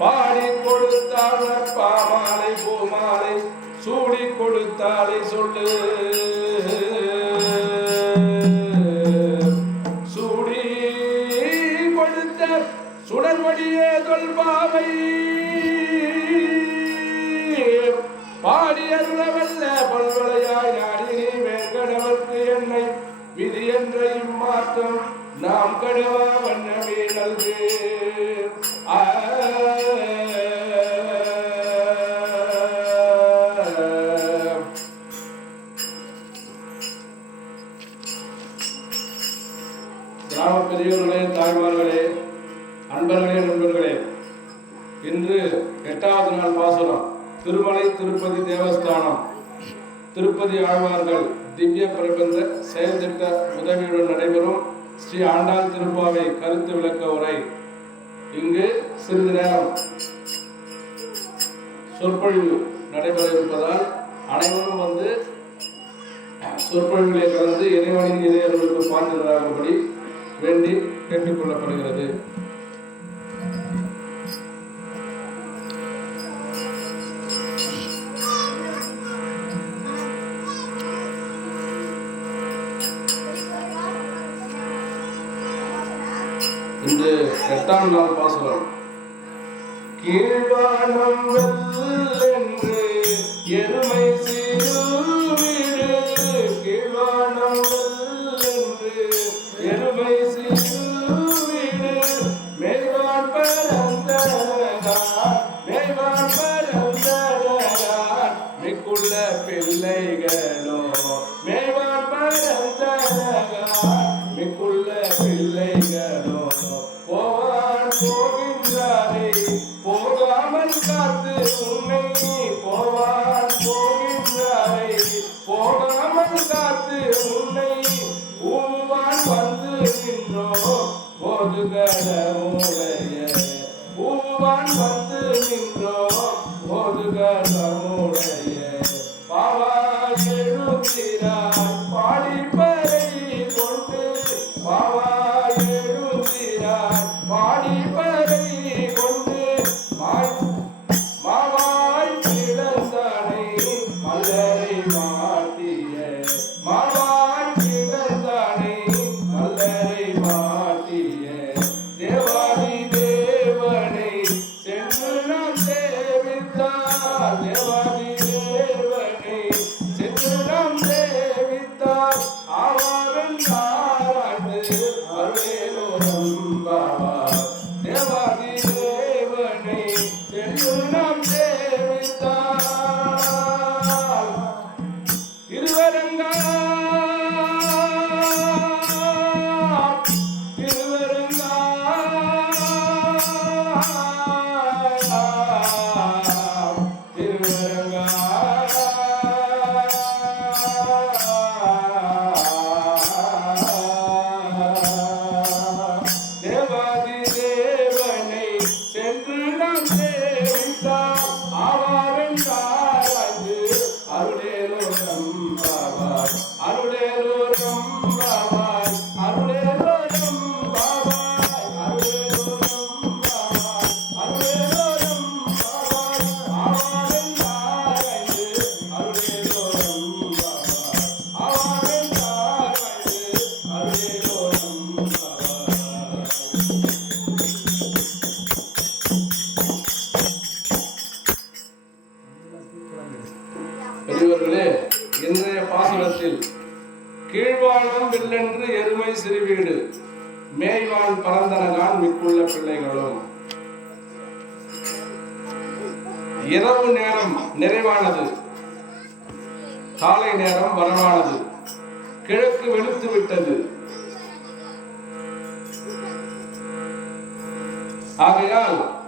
பாடி கொடுத்தாள் பாமாலை பூமாலை சூடி கொடுத்தாளை சொல்லு சூடி கொடுத்த சுடர்வடியே தொல்பாவை பாடி அருளவல்ல பல்வளையாய் நாடி நீ வேங்கடவர்க்கு என்னை விதி என்ற இம்மாற்றம் நாம் கடவா வண்ணமே நல்கு கிராம பெரியவர்களே, தாய்மார்களே, அன்பர்களே, நண்பர்களே, இன்று 8வது நாள் பாசுரம். திருமலை திருப்பதி தேவஸ்தானம் திருப்பதி ஆழ்வார்கள் திவ்ய பிரபந்த செயல்திட்ட உதவியுடன் நடைபெறும் ஸ்ரீ ஆண்டாள் திருப்பாவை கருத்து விளக்க உரை. இங்கு சிறிது நேரம் சொற்பொழிவு நடைபெற இருப்பதால் அனைவரும் வந்து சொற்பொழிவுகளை கலந்து இறைவனின் இறையர்களுக்கு பாத்திரராகும்படி வேண்டி கேட்டுக்கொள்ளப்படுகிறது. இன்று 8ஆம் நாள் பாசுரம். கீழ்வானம் வெல்லென்று எருமை சிறுவீடு கீழ்வானம் வெல்லென்று எருமை சிறுவீடு மேய்வான் பரந்தனகான் மேய்வான் பரந்தனகான் மிக்குள்ள பிள்ளைகளோ மேய்வான் பரந்தனகான் மிக்குள்ள பிள்ளைகளோ போவான் போகின்றாரே போகாமல் காத்து உன்னை போவான் போகின்றாரே போகாமல் காத்து உன்னை ஊவான் வந்து நின்றோ போதுகடமுடைய ஊவான் வந்து நின்றோ போதுகடமுடைய பாவாய் எழுந்திராய் பாடிப்பறை கொண்டு பாவாய் எழுந்திராய் பாடிப்பறை கொண்டு மாவாய் கிடந்தானை மல்லரை மாட்டிய மாவாய் கிடந்தானை மல்லரை மாட்டிய தேவாதி தேவனை சென்று நாம் சேவித்தார் தேவாதி தேவனை சென்று நாம் சேவித்தார் ஆவாரன் ஆராய்ந்து அருளேலோ நம்பாவார் தேவாதி தேவனை சென்று நாம் சேவித்தார் திருவரங்கா திருவரங்கா திருவரங்கா தேவாதி தேவனை சென்று நாம் சேவித்தார் ஆவாரன் ஆராய்ந்து அருளேலோ நம்பாவார் அருளேலோ நம்பாவார் அருளேலோ நம்பாவார் அருளேலோ நம்பாவார் அருளேலோ நம்பாவார் ஆவாரன் ஆராய்ந்து அருளேலோ நம்பாவார் ஆவாரன் ஆராய்ந்து அருளேலோ நம்பாவார். பெரியவர்களே, இன்றைய பாசுரத்தில் கீழ்வானம் வெல்லென்று எருமை சிறுவீடு மேய்வான் பரந்தனகான் மிக்குள்ள பிள்ளைகளும் இரவு நேரம் நிறைவானது காலை நேரம் வரவானது கிழக்கு வெளுத்து விட்டது. ஆகையால்